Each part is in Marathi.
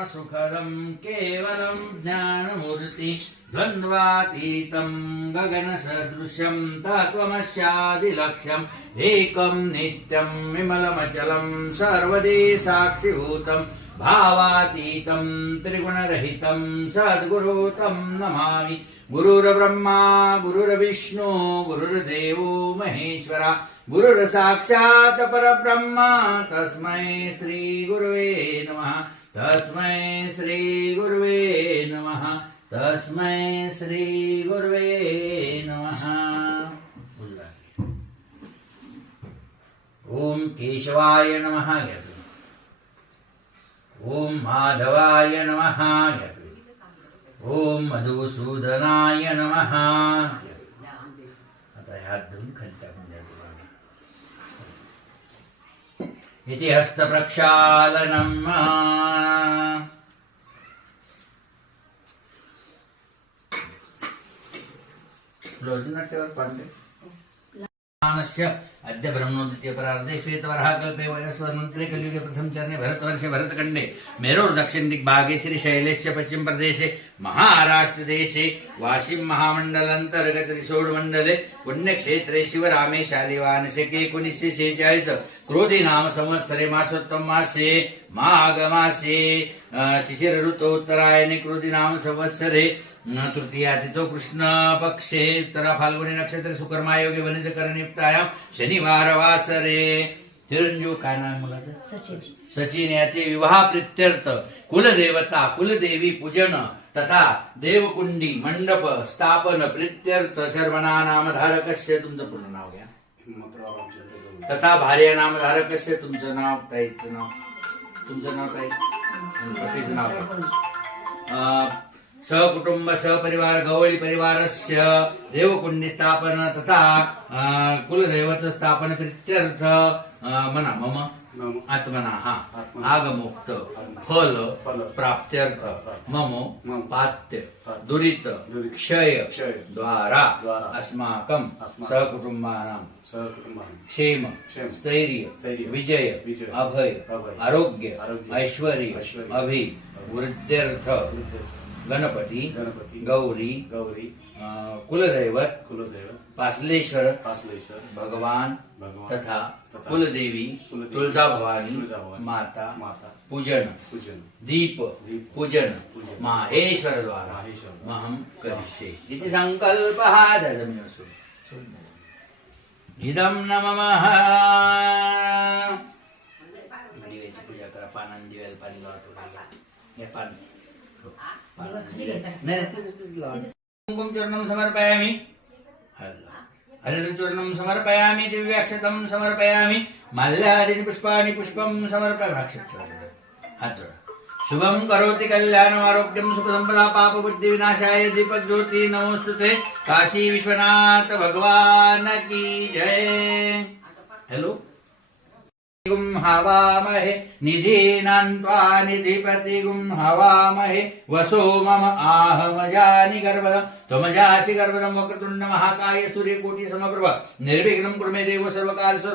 परमसुखदं केवलं ज्ञानमूर्ति द्वन्द्वातीतं गगनसदृशं तत्त्वमस्यादिलक्ष्यम् एकं नित्यं विमलमचलं सर्वदि साक्षिभूतं भावातीतं त्रिगुणरहितं सद्गुरु तं नमामि। गुरुर्ब्रह्मा गुरुर्विष्णु गुरुर्देवो महेश्वरा गुरुर्साक्षात् परब्रह्म तस्मै श्री गुरुवे नमः। तस्मै श्री गुरुवे नमः। तस्मै श्री गुरुवे नमः। ओम केशवाय नमः। ओम माधवाय नमः। ओम मधुसूदनाय नमः। आता हात धुवून खाली टाकून द्यायचं। इति हस्तप्रक्षालनम् रोजनाट्यवर पांडे मानस्य अद्य ब्रह्मोद्यते परार्धे श्वेतवराहकल्पे वयस्वर्मन्त्रे कलियुगे प्रथम चरणे भरतवर्षे भरतखण्डे मेरुर् दक्षिण दिग्भागे श्रीशैलेश्च पश्चिम प्रदेशे महाराष्ट्र देशे वाशिम महामंडलांतर्गत रिसोड मंडले पुण्यक्षेत्रे शिवरामे शालिवानसे 1946 क्रोधी नाम संवत्सरे मासोत्तम मासे माघ मासे शिशिर ऋतुत्तरायणे क्रोधी नाम संवत्सरे तृतीया तिथो कृष्ण पक्षे उत्तरा फाल्गुनी नक्षत्र सुकर्मा योगे वनिज करणयुक्तायाम शनिवार वासरे चिरंजीव काय नाव मुलाचं सचिन याचे विवाह प्रित्यर्थ कुलदेवता कुलदेवी पूजन तथा देवकुंडी मंडप स्थापन प्रित्यर्थ शर्मणा नामधारकस्य तुमचं पूर्ण नाव घ्या तथा भार्या नामधारकस्य तुमचं नाव ताईचं नाव तुमचं नाव ताई पतीचं नाव सहकुटुंब सहपरिवार गवळी परिवारस्य देवकुंडी स्थापन तथा कुलदैवत स्थापन प्रित्यर्थ मना मम आत्मना आगमोक्त फल प्राप्त्यर्थ मम पात्य दुरित क्षय द्वारा अस्माकं सहकुटुंबानां क्षेम स्थैर्य विजय अभय आरोग्य ऐश्वर्य अभिवृद्ध्यर्थ गणपती गौरी कुलदैवत पासलेश्वर भगवान तथा कुलदेवी तुलजा भवानी माता पूजन दीप पूजन माहेश्वर द्वारा महं करिष्ये इति संकल्पः ददम्यसु इदं नमः। दिव्याची पूजा करा पानांनी दिव्याला पाणी लावा या पाणी कुंकुम चूर्णं समर्पयामि हरिद्रचूर्णं समर्पयामि दिव्याक्षतं समर्पयामि माल्यादीनि पुष्पाणि पुष्पं समर्पयामि हात जोडा। शुभं करोति कल्याणम् आरोग्यं सुखसंपदा पापबुद्धिविनाशाय दीपज्योति नमोस्तुते काशी विश्वनाथ भगवान की जय। हेलो गुम हवामहे निधीनान्त्वा निधिपति गुम हवामहे वसो मम आहमजानि गर्भदं त्वमजासि गर्भदं वक्रतुण्ड महाकाय सूर्यकोटि समप्रभ निर्विघ्नं कुरु मे देव सर्वकार्येषु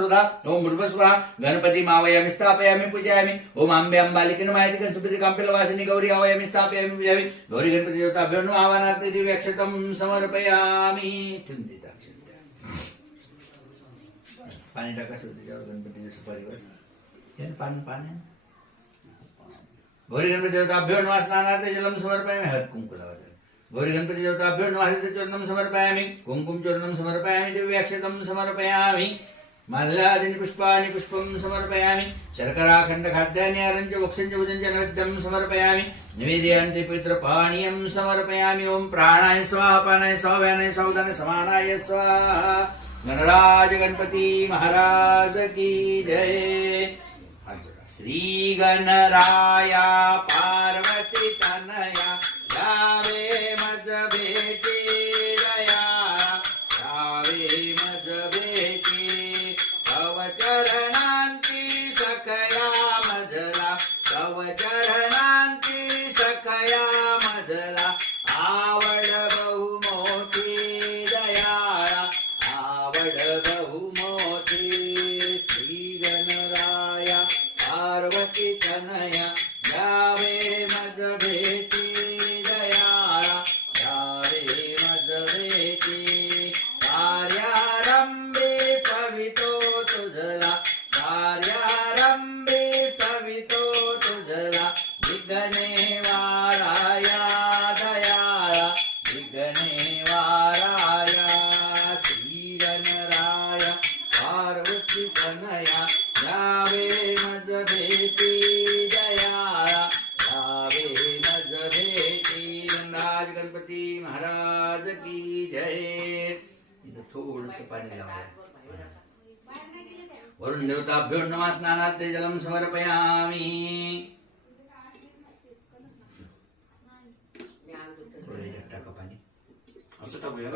ओम भूर्भुवः गणपति आवाहयामि स्थापयामि पूजयामि ओम अम्बे अम्बालिके नमः सुप्रीतिकां पिलवासिनी गौरी आवाहयामि स्थापयामि पूजयामि गौरी गणपति देवताभ्यो नमः आवाहनार्थे दिव्याक्षतं समर्पयामि। पाणी टाका त्याच्यावर गणपतीच्या सुपारीवर पाणी पाणी गौरी गणपती देवताभ्यो नमः स्नानार्थे जलं समर्पयामि हळद कुंकू लावायचं गौरी गणपती देवताभ्यो नमः हरिद्रचूर्णं समर्पयामि कुंकुम चूर्णं समर्पयामि दिव्याक्षतं समर्पयामि माल्यादीनि पुष्पाणि पुष्पं समर्पयामि शर्कराखण्ड खाद्यानि आरञ्च वक्षञ्च भुजञ्च नैवेद्यं समर्पयामि निवेदयान्ति पितृपानीयं समर्पयामि ओम प्राणाय स्वाहा पानाय स्वाहा व्यानाय स्वाहा समानाय स्वाहा। गणराज गणपति महाराज की जय। श्री गणराया पार्वती तनया यावे मज भेटी दया यावे मज भेटी तव चरणांची सखया मजला तव चरणांची सखया मजला आवड बहुमोठी दयाळा आवड बहुमोठी श्री गणराया पार्वती तनया यावे शनिवाराया श्रीगणराया पार्वती तनया जावे मज भेटी जयारा जावे मज भेटी राज गणपती महाराज की जय. इथं थोडंसं पाणी लावलं. वरुण देवताभ्यो नमः स्नानार्थे जलं समर्पयामि. टाका पाणी असं टाकूया.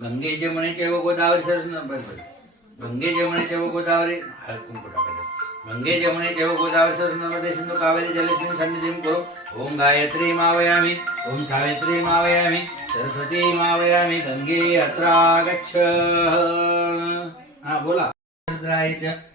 गंगे जमुनेचे व गोदावरी सरस्वती बस गंगे जमुनेचे व गोदावरी कुंकू टाकायचं. गंगे जमुनेचे व गोदावरी सरस्वती नर्मदे सिंधू कावेरी जलेस्मिन् सन्निधिं कुरु. ओम गायत्री मावयामि ओम सावित्री मावयामि सरस्वती मावयामि गंगे अत्र गच्छ. हा बोला.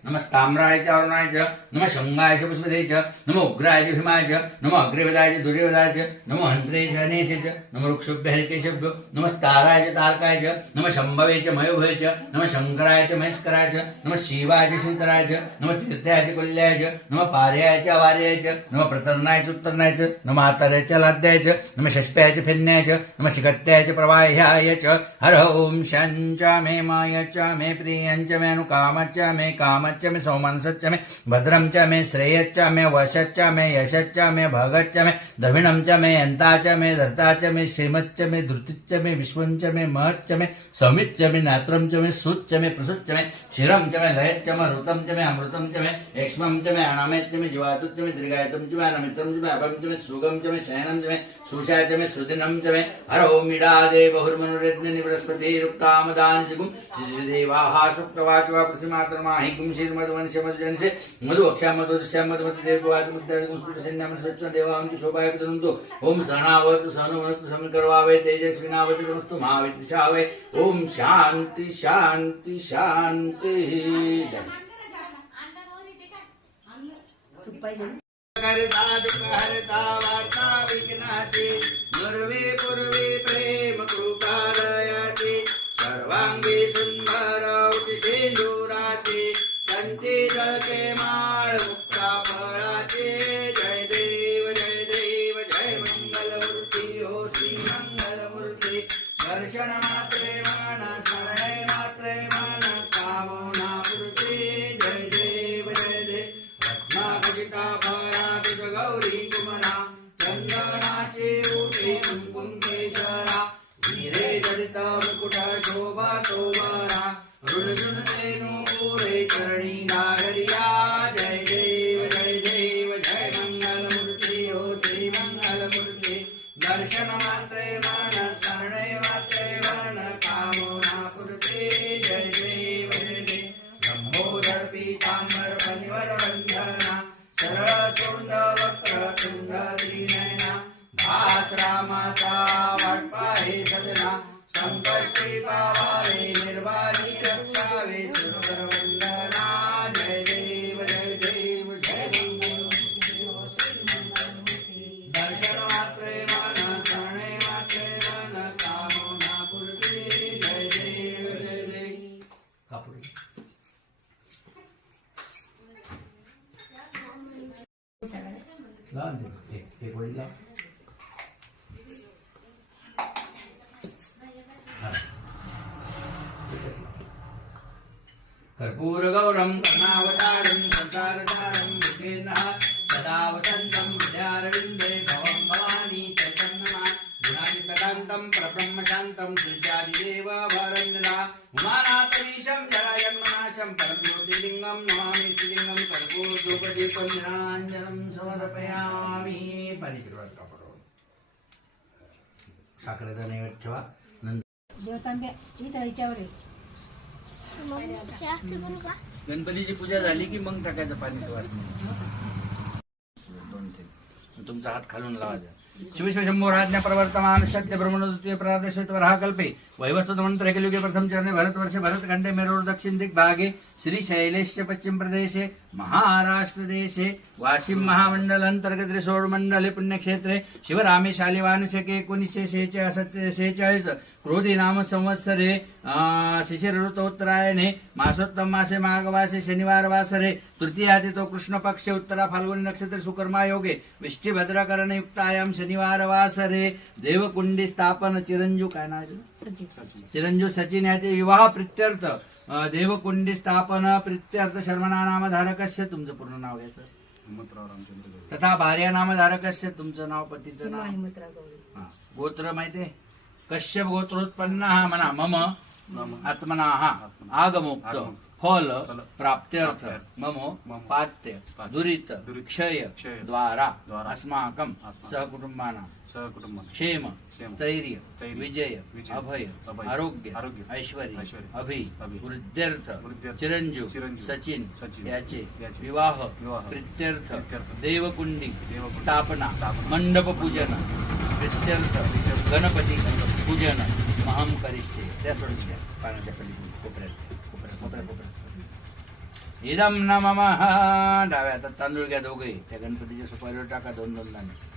नमस्ताम्राय च अरुणाय च नमः शंगाय च पुष्पदे च नमः उग्राय च भीमाय च नमः अग्रेवदाय च दुर्योधनाय च नमः हंत्रे च अनेशे च नमः वृक्षभ्यः हरिकेशभ्यो नमः ताराय च तारकाय च नमः शंभवे च मयोभये च नमः शंकराय च महेश्वराय च नमः शिवाय च शिवतराय च नमः तीर्थाय च कुल्याय च नमः पार्याय च अवार्याय च नमः प्रतरणाय च उत्तरणाय च नमः आतार्याय च लाद्याय च नमः षष्प्याय च फेन्याय च नमः शिखत्याय च प्रवाह्याय च हर ओम शंच मे माय च मे प्रियंच मे अनुकामच मे कामच्च मे सौमनसच्च मे भद्रं च मे श्रेयच्च मे वशच्च मे यशच्च मे भगच्च मे द्रविणं च मे यन्ता च मे धर्ता च मे श्रीमच्च मे धृतिच्च मे विश्वञ्च मे महच्च मे सौमिच्च मे नात्रं च मे सुच्च मे प्रसुच्च मे क्षीरं च मे लयच्च मे ऋतं च मे अमृतं च मे एक्ष्मं च मे अनामेच्च मे जीवातुच्च मे दीर्घायुतं च मे अनमित्रं च मे अपं च मे सुगं च मे शयनं च मे सुषाय च मे सुदिनं च मे हर ओम इडादे बहुर्मनुर्यज्ञनि बृहस्पतिरुक्तामदानसिगुं शिशुदेवाः सुप्तवाचवा पृथ्वीमातर्माहि गुंशीर् मधुवंशे मधुजनसे मधु अक्षा मधुदृश्या मधुमतिदेवाच मुद्दास्फुटसैन्यामस्वस्तं देवांति शोभाय पितरन्तु. ओम सहनावतु सहनुवतु समिकर्वावे तेजस्विनावतु नमस्तु महाविद्विषावे. ओम शांति शांति शांति. करता दुःखहर्ता वार्ता विघ्नाची पूर्वे पूर्वे प्रेम कृपालयाची सर्वांगी सुंदर सिंदुराची कंठी जळके माळ मुक्ता फळाचे. जय देव जय देव जय मंगलमूर्ती हो श्री मंगलमूर्ती. दर्शन मात्रे मन स्मरणे मात्रे मन कामना पूर्ती. जय देव जय देव. रत्नाखचिता फळा तुझ गौरी कुमरा चंदनाची उठी कुंकुम केशरा हिरे जडित मुकुट शोभा तोमरा ऋणजुन तेनु पुरे चरणी नागरिया. जय देव जय देव जय मंगलमूर्ती हो श्री मंगलमूर्ती. दर्शन मात्रे मन स्मरणे मात्रे मन कामना पूर्ती. जय देव जय देव. ब्रह्मोदर पीतांबर फणिवर वंदना सरळ सोंड वक्र तुंड त्रिनयना भास रामाचा वाटपाहे सजना संकष्टी पावावे निर्वाणी रक्षावे सुंदर वंदना. जय देव जय देव जय मंगलमूर्ती हो श्री मंगलमूर्ती. दर्शन मात्रे मन स्मरणे मात्रे मन कामना पूर्ती. जय देव जय देव. कापुरी लाव एक वडी लाव. कर्पूर गौरम कर्णावतारं संसारसारं भुजगेन्द्रः सदा वसन्तं हृदयारविन्दे भवं भवानी चैतन्यमा गुणादितकान्तं परब्रह्म शान्तं श्रीचादिदेव वरन्दना उमानाथमीशं जराजन्मनाशं परं ज्योतिर्लिङ्गं नमामि श्रीलिङ्गं कर्पूरधूपदीपं निराञ्जनं समर्पयामि. पाणी फिरवा कापडावर. साखरेचा नैवेद्य ठेवा. गणपतीची पूजा झाली की मग टाकायचं पाणी सुवासनी. तुमचा हात खालून लावायचा. शिवशंभो राज्ञा प्रवर्तमान सत्य ब्रह्मणोद्वितीय प्रादेश वराह कल्पे वैवस्वत मंत्र कलियुगे प्रथम चरणे भरतवर्षे भरतखंडे मेरोर दक्षिण दिग्भागे श्री शैलेश पश्चिम प्रदेशे महाराष्ट्र देशे वाशिम महामंडल अंतर्गत रिसोड मंडले पुण्यक्षेत्रे शिवरामे शालिवानशके 1946 क्रोधी नाम संवत्सरे शिशिर ऋतोत्तरायणे मासोत्तम मासे माघवासे शनिवार वासरे तृतीयातिथो कृष्ण पक्षे उत्तरा फाल्गुनी नक्षत्र सुकर्मा योगे विष्टी भद्रकरण युक्तायाम शनिवार वासरे देवकुंडी स्थापन चिरंजीव काय नाव चिरंजीव सचिन याचे विवाह प्रित्यर्थ देवकुंडी स्थापन प्रित्यर्थ शर्मणा नामधारकस्य तुमचं पूर्ण नाव घ्यायचं हिमंतराव रामचंद्र गवळी तथा भार्या नामधारकस्य तुमचं नाव पतीचं नाव हिमंतराव गवळी गोत्र माहितीये कश्यप गोत्रोत्पन्न म्हणा मम आत्मना आगमोक्त फल प्राप्त्यर्थ ममो पात्य दुरित क्षय द्वारा अस्माकं सहकुटुंबानां क्षेम स्थैर्य विजय अभय आरोग्य ऐश्वर्य अभि वृद्ध्यर्थ चिरंजीव सचिन याचे विवाह प्रित्यर्थ देवकुंडी स्थापना मंडप पूजन प्रित्यर्थ गणपती पूजन महम करिष्ये त्या सोडून द्या पाण्याच्या पलीकडे कोपऱ्यात इदम न मम डाव्या हातात तांदूळ घ्या दोघे त्या गणपतीच्या सुपारीवर टाका 2-2 दाणे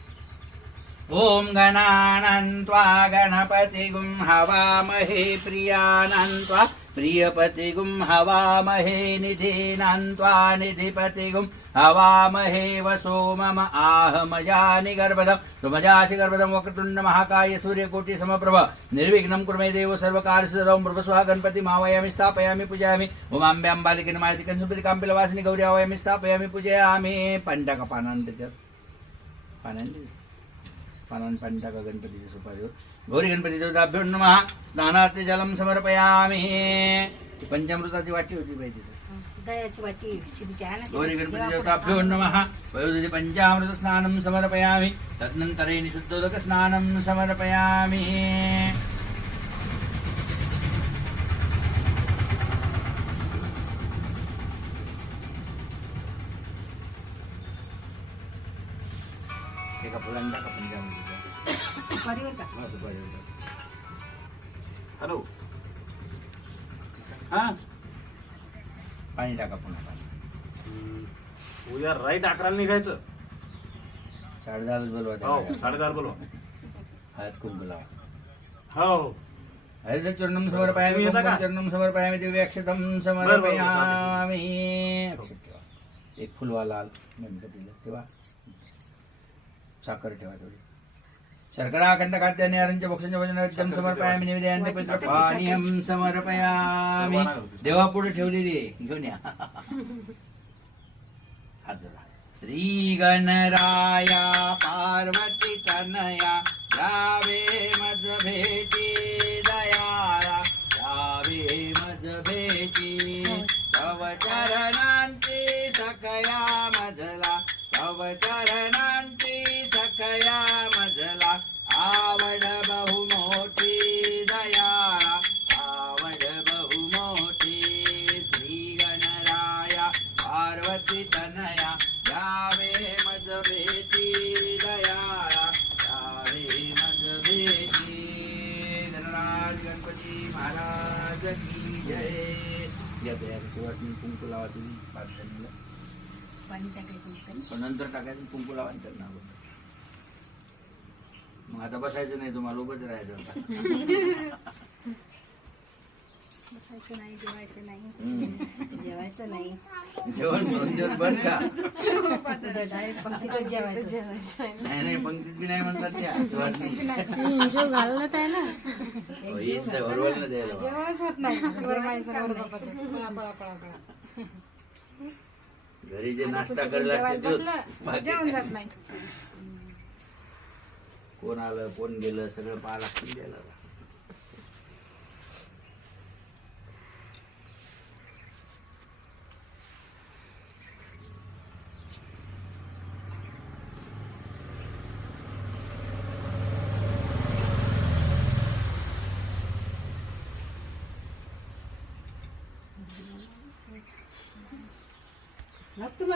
ओम गणानन्त्वा गणपतिगुं हवामहे प्रियानन्त्वा प्रियपतिगुं हवामहे निधीनान्त्वा निधिपतिगुं हवामहे वसो मम आहमजानि गर्भदं तुमजासि गर्भदं वक्रतुण्ड महाकाय सूर्यकोटि समप्रभ निर्विघ्नं कुरु मे देव सर्वकार्यसिद्धं प्रभस्वा गणपति मावयामि स्थापयामि पूजयामि ओम अंबे अंबालिके नमः कंसुपति कांपिलवासिनी गौरी आवायामि स्थापयामि पूजयामि पंडक पानांत पाणी टाका गणपतीच्या सुपारीवर गौरी गणपती देवताभ्यो नमः स्नानार्थे जलम समर्पयामि पंचामृताची वाटी होती पाहिजे दयाची वाटी गौरी गणपती देवताभ्यो नमः वयोधिते पंचामृत स्नानं समर्पयामि तदनन्तरे निशुद्धोदक स्नानं समर्पयामि एका फुलांना टाका पंचामृत हॅलो हा पाणी टाका पुन्हा पाणी उद्या राईट 11ला निघायचं 10:30 बोलवा हो 10:30 बोलवा हात कुंकू लावा हो हरित चरणं समर्पयामि चरणं समर्पयामि दिव्याक्षतं समर्पयामि एक फुलवा लाल गणपतीला तेव्हा साखर ठेवा थोडी शर्करा खंडखाद्यानि आरंच भक्षण भोजनवेद्यं समर्पयामि निवेदयामि पवित्र पानीयं समर्पयामि देवा पुढे ठेवलेली घेऊन या हात जोडा श्री गणराया पार्वती तनया यावे मज भेटी दयाळा यावे मज भेटी तव चरणांची सकया मजला तव चरणांची सकया मजला आवड बहु मोठी दयाळा आवड बहु मोठी श्री गणराया पार्वती तनया यावे मज भेटी दयाळा यावे मज भेटी गणराज गणपती महाराज की जय या तयार सुवासनी कुंकू लावा तुम्ही पार्श्वनीला पाणी टाकायचं पण नंतर टाकायचं कुंकू लावा त्यांना मग आता बसायचं नाही तुम्हाला उभंच राहायचं बसायचं नाही जेवायचं नाही जेवायचं नाही जेवण 2 दिवस बंद का डायरेक्ट पंक्तीतच जेवायचं नाही पंक्तीत बी नाही म्हणतात त्या सुवासनी जो घालत आहे ना बरोबर द्यायला जेवणच होत नाही घरी जे नाश्ता करायला जेवण जात नाही कोण आलं कोण गेलं सगळं पाहा लागतं द्यायला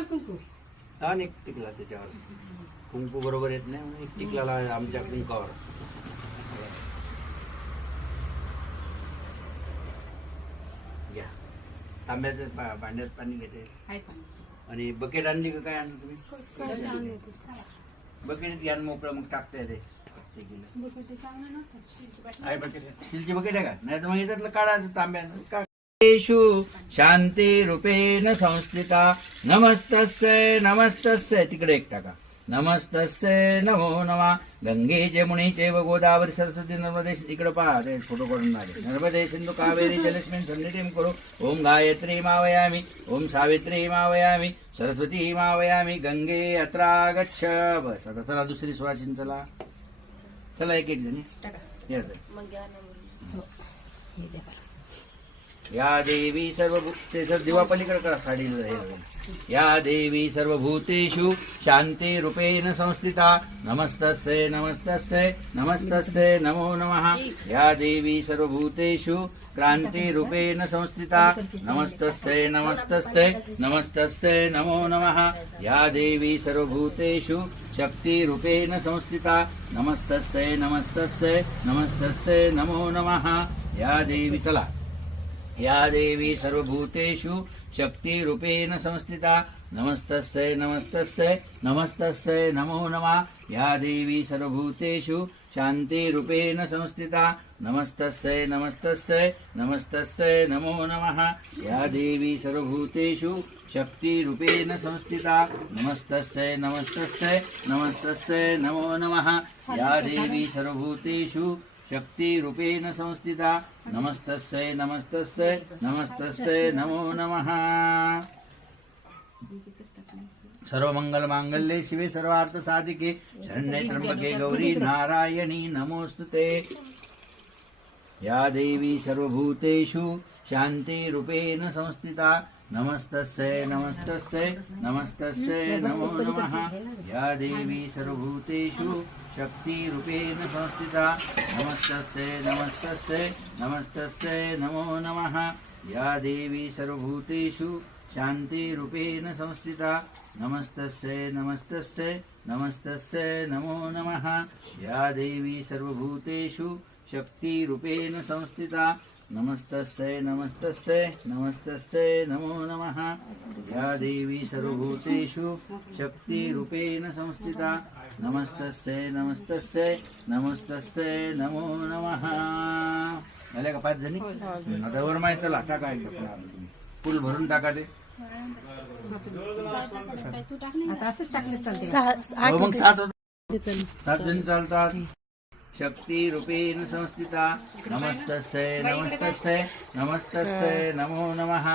कुंकू हा एक टिकला त्याच्यावर कुंकू बरोबर येत नाही म्हणून एक टिकला आमच्या कुंकावर घ्या तांब्याचं भांड्यात पाणी घेते आहे पण. आणि बकेट आणली का काय आणलं तुम्ही कशी आणली होती? बकेट घ्या मोकळं मग टाकता येते ते केलं. बकेट चांगलं नव्हतं. स्टीलची बाटली. आहे बकेट स्टीलची बकेट आहे का नाही तर मग याच्यातलं काढायचं तांब्यानं येशु शांती रूपेण संस्थिता नमस्तस्य नमस्तस्य तिकडे एक टाका नमस्तस्य नमो नमः गंगे जमुनीचे व गोदावरी सरस्वती नर्मदे इकडे पहा ते फोटो काढून आले नर्मदे सिंधू कावेरी जलस्मिन् सन्निधिं कुरु ओम गायत्री मावयामि ओम सावित्री मावयामि सरस्वती मावयामि गंगे अत्रा गच्छ बस आता चला दुसरी सुवासिनी चला एक एक जणी या ताई. मग घ्या ना मुली. हे द्या बरं. या देवी सर्वभूते सर दिवा पलीकडे करा साडीला हे. या देवी सर्वभूतेषु शांती रूपेण संस्थिता नमस्तस्य नमस्तस्य नमस्तस्य नमो नमः या देवी सर्वभूतेषु क्रांती रूपेण संस्थिता नमस्तस्य नमस्तस्य नमस्तस्य नमो नमः या देवी सर्वभूतेषु शक्ति रूपेण संस्थिता नमस्तस्य नमस्तस्य नमस्तस्य नमो नमः या देवी चला या देवी सर्वभूतेषु शक्तिरूपेण संस्थिता नमस्तस्य नमस्तस्य नमस्तस्य नमो नमः या देवी सर्वभूतेषु शान्तिरूपेण संस्थिता नमस्तस्य नमस्तस्य नमस्तस्य नमो नमः या देवी सर्वभूतेषु शक्तिरूपेण संस्थिता नमस्तस्य नमस्तस्य नमस्तस्य नमो नमः या देवी सर्वभूतेषु शक्ति रूपेण संस्थिता नमस्तस्य नमस्तस्य नमस्तस्य नमो नमः सर्वमंगल मांगल्ये शिवे सर्वार्थ साधिके शरण्ये त्र्यंबके गौरी नारायणी नमोस्तुते या देवी सर्वभूतेषु शांति रूपेण संस्थिता नमस्तस्य नमस्तस्य नमस्तस्य नमो नमः या देवी सर्वभूतेषु शक्ति रूपेण संस्थिता नमस्तस्य नमस्तस्य नमस्तस्य नमो नमः या देवी सर्वभूतेषु शांति रूपेण संस्थिता नमस्तस्य नमस्तस्य नमस्तस्य नमो नमः या देवी सर्वभूतेषु शक्ति रूपेण संस्थिता नमस्तस्य नमस्तस्य नमस्तस्य नमो नमः या देवी सर्वभूतेषु शक्ति रूपेण संस्थिता नमस्तस्य नमस्तस्य नमस्तस्य नमो नमः झाल्या का 5 जणी आता वर माहिती चला टाका एकदा फुल भरून टाका ते तू टाक ना. आता असंच टाकले चालते. हो, मग 7 जणी चालतात शक्ति रूपेण संस्थिता नमस्तस्य नमस्तस्य नमस्तस्य नमो नमः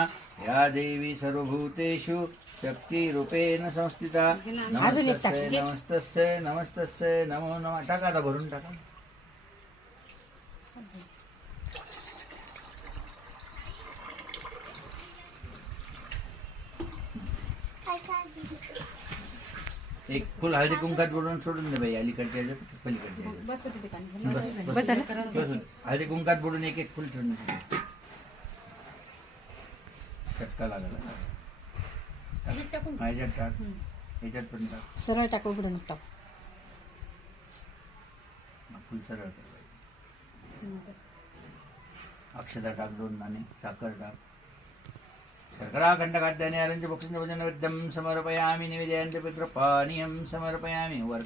या देवी सर्वभूतेषु शक्ति रूपेण संस्थिता नमस्तस्य नमस्तस्य नमस्तस्य नमो नमः टाका आता भरून टाका एक फुल हळदी कुंकात बुडवून सोडून दे बाई अलीकडच्या ह्याच्यात, पलीकडच्या ह्याच्यात. बस होते ठिकाणी. बस हळदी कुंकात बुडून एक एक फुल ठेवून दे. चटका लागला ह्याच्यात टाक ह्याच्यात पण टाक सरळ टाक उघडून टाक. फुल सरळ कर बाई. अक्षता टाक 2 नाणे साखर टाक शर्करा खंडखाद्याने आरंज भक्षण भोजन विद्यम समर्पयामी निवेदयान्ते पितृ पानीयम समर्पयामी वर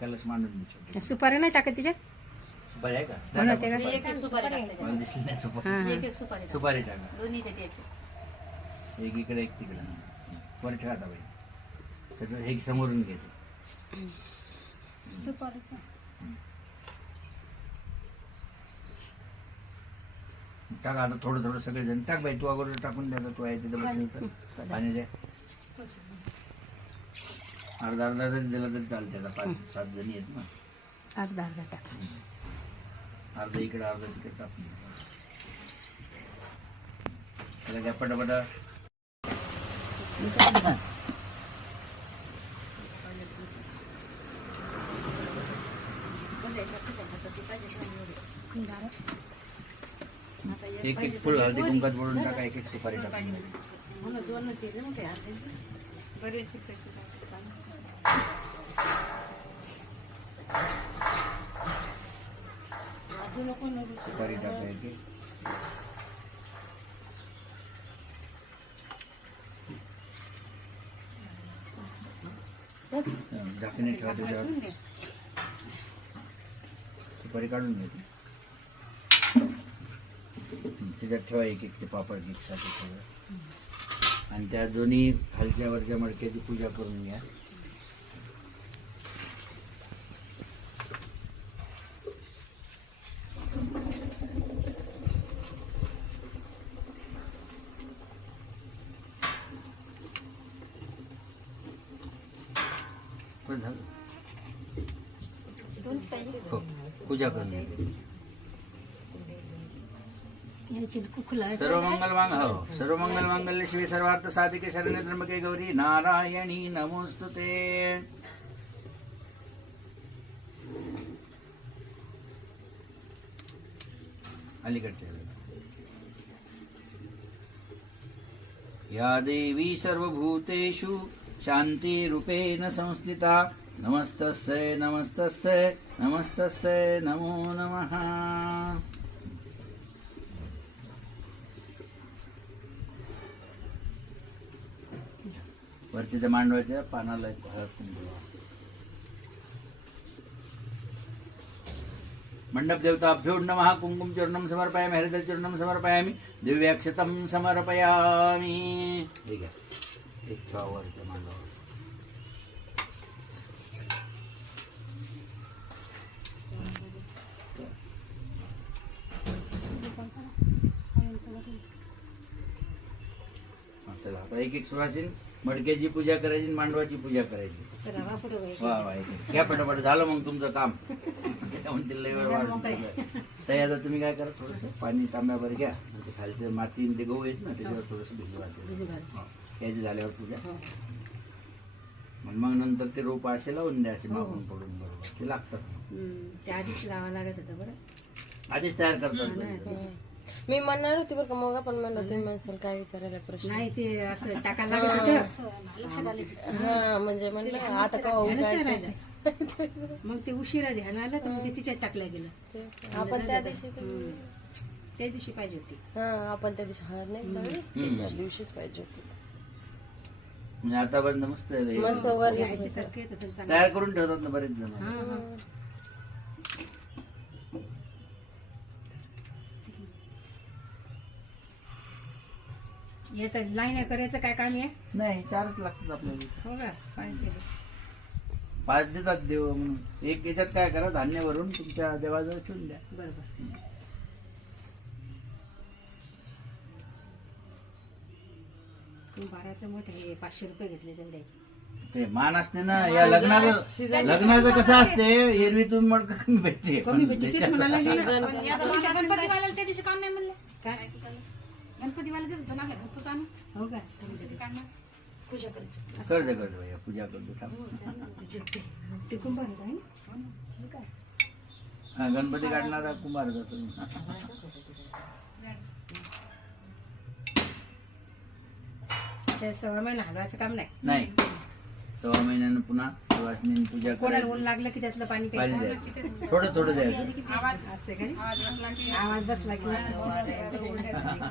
कलश मांडून देऊ. सुपारी नाही टाकत तिच्यात. सुपारी आहे का म्हणून ते का- मला दिसली नाही सुपारी. हा, हा. सुपारी टाका एक इकडे एक तिकडे वर ठेवा आता बाई त्याचं एक समोरून घ्यायचं टाक आता थोडं थोडं सगळेजण टाक बाई तू अगोदर टाकून द्या तू आहे तिथं बसेल तर पाणी द्या अर्धा अर्धा जरी दिला तरी चालते आता 5-7 जणी आहेत ना अर्धा अर्धा टाका. अर्धा इकडे अर्धा तिकडे टाकून त्याला काय पटापटा एक एक फुल हळदी कुंकात बोलून टाका एक एक सुपारी टाकून सुपारी टाका एक एक झाकणे ठेवा त्याच्यावर. सुपारी काढून घ्यायची. त्याच्यात ठेवा एक एक ते पापड गिफ्टसाठी सगळं. आणि त्या दोन्ही खालच्या वरच्या मडक्याची पूजा करून घ्या. बस झालं. हो, पूजा करून घ्या. याची कुखला सर्व मंगल हो सर्व मंगल मांगल्य शिवे सर्वार्थ साधिके शरण्ये त्र्यंबके गौरी नारायणी नमोस्तुते. अलीकडच्या या देवी सर्वभूतेषु शांतिरूपेण संस्थिता. नमस्तस्यै नमस्तस्यै नमस्तस्यै नमो नमः. वरती त्या मांडवाच्या पानाला एक हळद कुंकू लावा. मंडप देवताभ्यो नमः. कुंकुम चूर्णम समर्पयामि. हरिद्र चूर्णम समर्पयामि. दिव्याक्षतम समर्पयामि. ठीक आहे. एक ठेवा वरच्या मांडवावर. चला आता एक एक सुवासीन मडक्याची पूजा करायची, मांडवाची पूजा करायची. वा वा, घ्या पटापट. झालं मग तुमचं काम. म्हणतील लय वेळ वाढून ताई. आता तुम्ही काय करा, थोडस पाणी तांब्यावर घ्या. ते खालचं माती ते गहू आहेत ना, त्याच्यावर थोडस भिजवा. याची झाल्यावर पूजा. मग नंतर ते रोप असे लावून द्या, असे मागून पडून. बरोबर ते लागतात. ते आधीच लावा लागत होतं बरं. आधीच तयार करतात. मी म्हणणार होती बरं का मग, पण म्हणलं तुम्ही म्हणसाल काय विचारायला प्रश्न. नाही ते असं टाकायला लागत होतं. लक्षात आले हा म्हणजे म्हणलं आता का मग ते उशिरा ध्यान आलं तर मग ते तिच्यात टाकलं गेलं. आपण त्या दिवशी त्या दिवशी पाहिजे होती. हा आपण त्या दिवशी हळद नाही लावली, त्या दिवशीच पाहिजे होती. म्हणजे आतापर्यंत मस्त आहे. मस्त वर यायचे सारखे येत होते चांगले. तयार करून ठेवतात ना बरेच जण. हा, हा. येत लाईन करायचं काय काम आहे? नाही, चारच लागतात आपल्याला. हो का? काय केलं? 5 देतात देव म्हणून. एक याच्यात काय करा, धान्य भरून तुमच्या देवाजवळ ठेवून द्या. बरोबर. बाराचं मोठं हे 500 रुपये घेतले तेवढ्याचे. ते मान असते ना या लग्नाचं कसं असते, एरवी तुम्ही मग कमी भेटते. कमी भेटते तेच म्हणायला गेलं. गणपतीवाल्याला त्या दिवशी काम नाही म्हणले. काय? गणपतीवाला देत होतो ना आपल्या घरपोच आणून. हो का? पूजा करायची. कर दे भैया, पूजा कर दे. ते कुंभार आहे ना? हा, गणपती काढणारा कुंभार जातो. ते 6 महिने हलवायचं काम नाही. नाही, 6 महिन्यानं पुन्हा सुवासिनी पूजा कोणाला ऊन करायची. लागलं की त्यातलं पाणी पाणी प्यायचं. द्यायचं, थोडं थोडं द्यायचं. असं का नाही? आवाज बसला की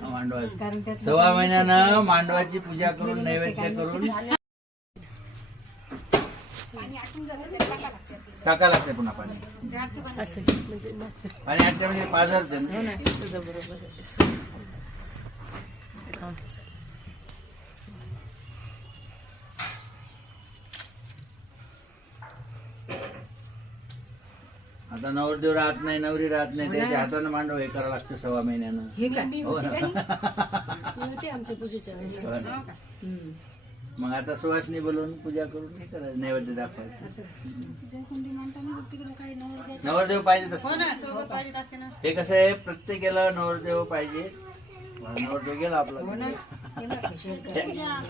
मांडवाची कारण त्यात 6 महिन्यानं मांडवाची पूजा करून नैवेद्य करून टाका लागते पुन्हा पाणी. असं म्हणजे मागचं. आणि आजच्या म्हणजे पाझरते ना. हो ना, तुझं बरोबर आहे. हा. आता नवरदेव राहत नाही, नवरी राहत नाही, त्याच्या हातानं मांडव हे करावं लागतं 6 महिन्यानं. हे का? हो ना. मी होते आमच्या पूजेच्या वेळेस. हो ना. हम्म. मग आता सुवासनी बोलवून पूजा करून हे करायचं, नैवेद्य दाखवायचं. देवकुंडी मानताना तिकडे काही नवरदेवाच्या नवरदेव पाहिजे तसं. सोबत पाहिजे असते ना. हे कसं आहे, प्रत्येकाला नवरदेव पाहिजे. नवरदेव गेला आपला,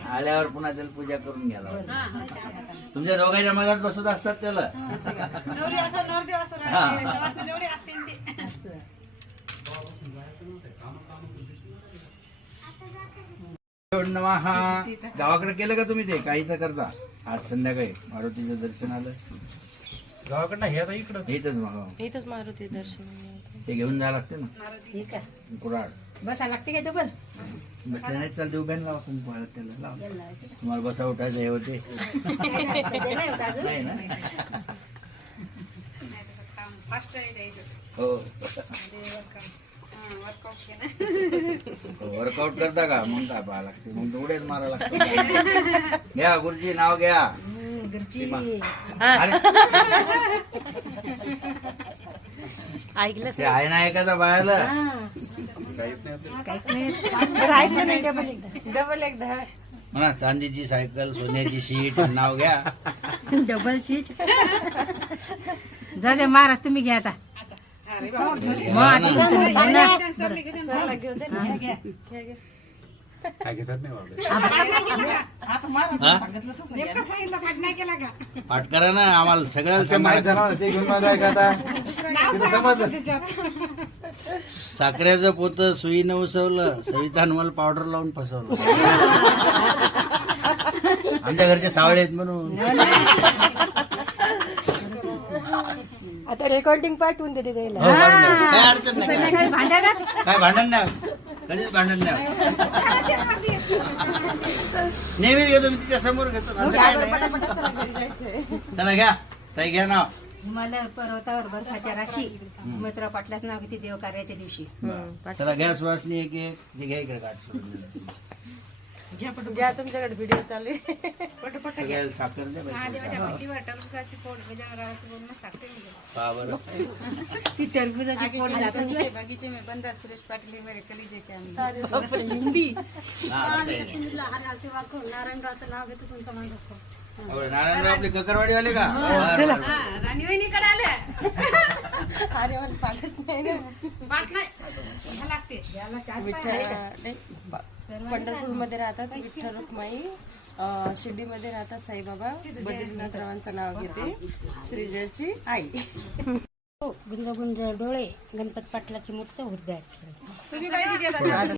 आल्यावर पुन्हा त्याला पूजा करून घ्यायला. तुमच्या दोघांच्या मधात बसत असतात त्याला. नवरी असो नवरदेव असो हा. सवासणी जेवढे असतील ते. असं. नमः. गावाकडे केलं का तुम्ही ते काही तर करता? आज संध्याकाळी मारुतीचं दर्शन आलं. गावाकडनं हे आता इकडं इथंच मग इथंच मारुती दर्शन. ते घेऊन जावं लागते ना, हे का? कुराड. बसा लागते काय डबल बसल्या नाही चालते उभ्या लावा कुंकू हळद त्याला लावा. याला लावायचं का? तुम्हाला बसा उठायचं हे होते नाही, नाही, सध्या नाही होत अजून. नाही ना नाही त्याचं काम फास्ट आहे द्यायचं हो वर्कआउट वर्कआउट करता का मग काय पाहा लागते मग तर उड्याच मारा लागते घ्या गुरुजी नाव घ्या घरची अरे, ऐकलं ते आहे ना एखादा बाळाला काहीच नाही बरं ऐकलं नाही डबल एकदा म्हणा चांदीची सायकल सोन्याची शीट नाव घ्या डबल सीट जाऊ दे महाराज तुम्ही घ्या आता अरे बाबा मग आता तुमचं निघालं ना. सरले घेऊन जा. सरला घेऊ दे ना. घ्या, घ्या. काय घेतात नाही बाबा नेमकं सांगितलं पाठ नाही केला का पाठ करा ना आम्हाला सगळ्याला ते माहित सांगा. झालं ना, ते घेऊन माझा का आता तिथं समजलं साखरेचं पोत सुईनं उसवलं सविता मला पावडर लावून फसवलं आमच्या घरचे सावळे आहेत म्हणून आता रेकॉर्डिंग पाठवून देते त्याला हो, काढून द्या. काय अडचण नाही संध्याकाळी भांडणात काय भांडण नाही कधीच भांडण नाही नेहमी घेतो मी तिच्या समोर घेतो असं काय नाही. चला घ्या ताई घ्या नाव हिमालय पर्वतावर बर्फाच्या राशी मित्र पाटलाच नाव किती देव कार्याच्या दिवशी चला घ्या सुवासनी एक एक जे घ्या इकडे काढ सोडून. ज्या तुमच्याकडे व्हिडिओ चालू आहे सगळ्याला साखर द्या बाई. महादेवाच्या भट्टीवर टरबुजाची पोट गजानरावाचं बोलणं सांगते मी. पहा बरं ती टरबुजाची पोट जात बगीचे बगीचे में बंदा सुरेश पाटील हे मेरे कलीजे के अंदर हिंदी हा, असं आहे. नारायणरावचं नाव घेतो तुमचं माणूस हो, नारायणराव आपले ककरवाडी वाले का बरं, बरं. हा राणीवहिनीकडे आले अरे मला पाठच नाही ना पाठ नाही घ्या लागते पंढरपूर मध्ये राहतात विठ्ठल रुक्माई शिर्डीमध्ये राहतात साईबाबा बद्रीनाथ रावांचं नाव घेते श्रीजयची आई गुंज गुंज डोळे गणपत पाटलाची मूर्त हृदयात तुम्ही काय दिली आता?